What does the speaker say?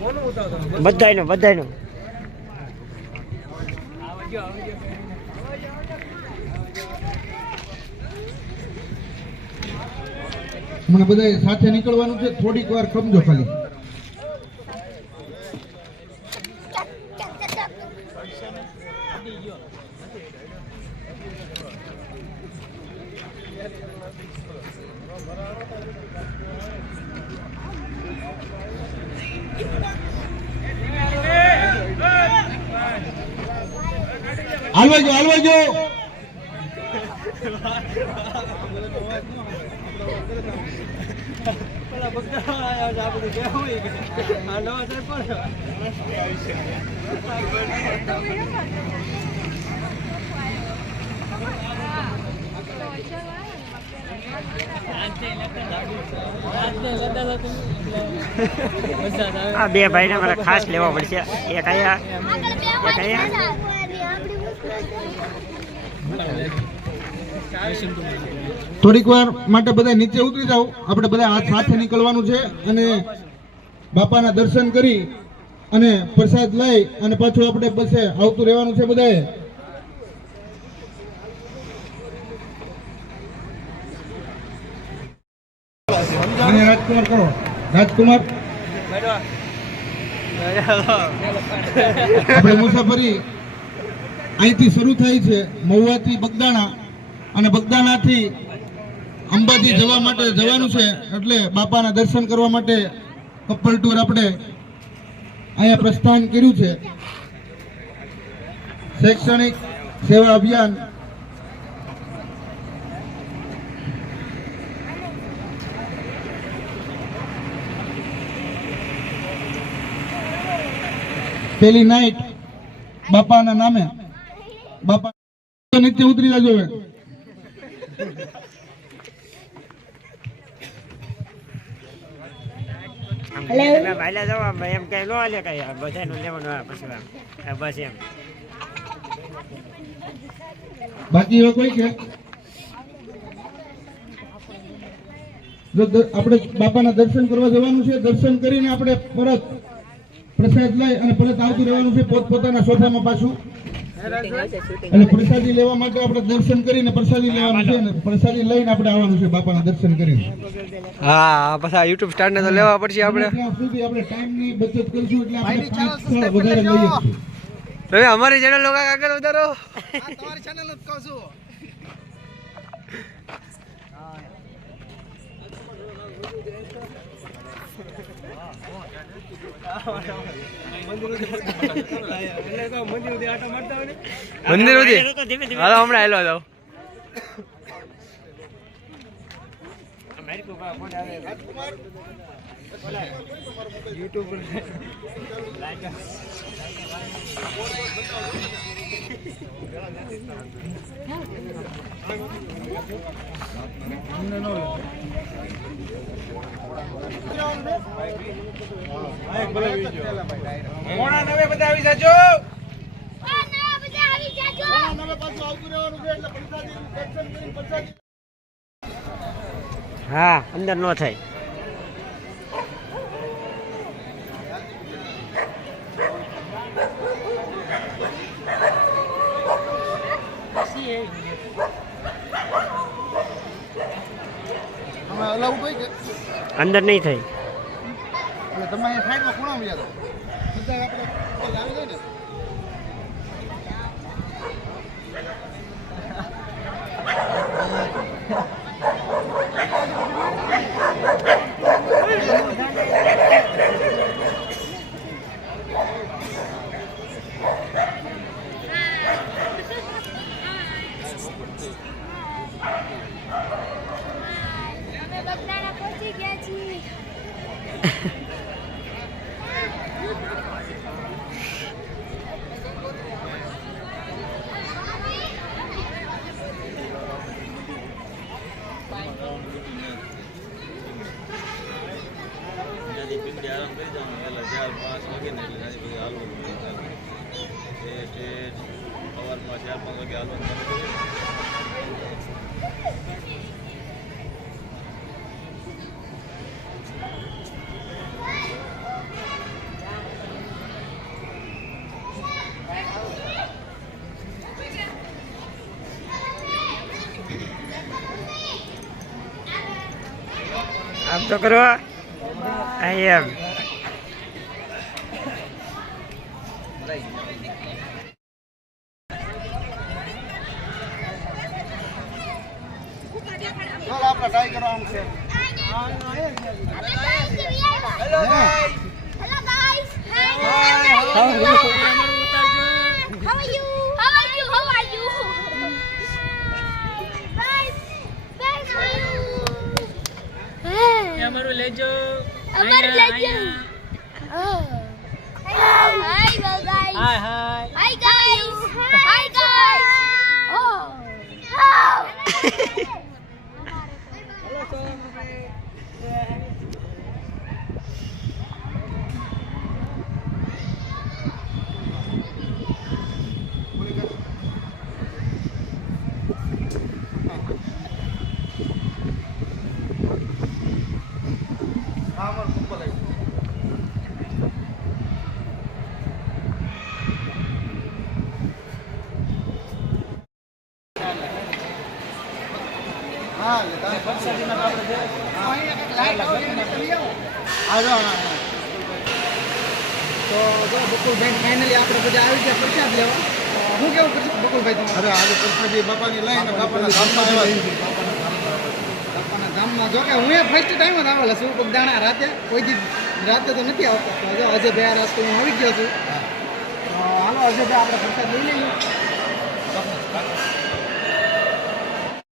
બધાયનો બધાયનો મને બધા સાથે નીકળવાનું છે, થોડીક વાર સમજો ખાલી. હાલવાજો આ બે ભાઈને મારે ખાસ લેવા પડશે. એક આયા થોડીક વાર માટે બધા નીચે ઉતરી જાઓ. આપણે બધા હાથ સાથે નીકળવાનું છે અને બાપાના દર્શન કરી અને પ્રસાદ લઈ અને પાછું આપણે બસે આવતું રહેવાનું છે બધાએ. અને રાજકુમાર કરો. રાજકુમાર આપણે મુસાફરી અહીંથી શરૂ થાય છે, મહુવાથી બગદાણા, અને બગદાણાથી અંબાજી જવા માટે જવાનું છે. એટલે બાપાના દર્શન કરવા માટે કપલ ટૂર આપણે અહીંયા પ્રસ્થાન કર્યું છે. શૈક્ષણિક સેવા અભિયાન પેલી નાઈટ બાપાના નામે. બાપા નીચે ઉતરી જાજો. ભાઈલા જવા એમ કઈ લો લે કઈ બધાનું લેવાનું પછી બસ એમ. બાકી એવો કોઈ કે જો આપણે બાપાના દર્શન કરવા જવાનું છે, દર્શન કરીને આપણે પરત પ્રસાદ લઈ અને પરત આવતું રહેવાનું છે પોતપોતાના સોફામાં પાછું. અને પ્રસાદી લેવા માટે આપણે દર્શન કરીને પ્રસાદી લેવાનું છે અને પ્રસાદી લઈને આપણે આવવાનું છે બાપાના દર્શન કરીને. હા, પછી YouTube સ્ટાર ને તો લેવા પડશે આપણે. ત્યાં સુધી આપણે ટાઈમની બચત કરીશું એટલે આપણે 5 સ્થળ વધારે લઈએ છીએ. હવે અમારી ચેનલ લોકો આગળ વધારો. તમારી ચેનલ જ કહું છું. મંદિર સુધી હાલો હમણાં હેલો જાવ. મોણા નવે બધા આવી જાજો. હા, અંદર નો થાય. અંદર નહીં થાય. તમારે સાઈડમાં ખૂણામાં જાઓ. બધા આપણે આવી જાય ને. આમ તો કરો એમ ચાલો આપણે ટ્રાય કરવાનું છે Hello guys. How are you? How are you? How are you? How are you? Guys, how are you? અમારું લેજો અમાર લેજો. Oh. Hi guys. હાય હાય Hi guys. Hi guys. Oh. Oh. હા તો જો બકુલભાઈ ફાઇનલી આપણે બધા આવી ગયા પ્રસાદ લેવા હું કેવું કરશું બકુલભાઈ તમે અરે આજે કૃષ્ણજી બાપાની લઈને બાપાના ધામમાં આવ્યા બાપાના ધામમાં જો કે હું ફર્સ્ટ ટાઈમ જ આવેલા છું બગદાણા રાતે કોઈ દી રાતે તો નથી આવતો તો જો અજયભાઈ આ રસ્તે હું આવી ગયો છું તો હાલો અજયભાઈ આપણે પ્રસાદ લઈ લઈએ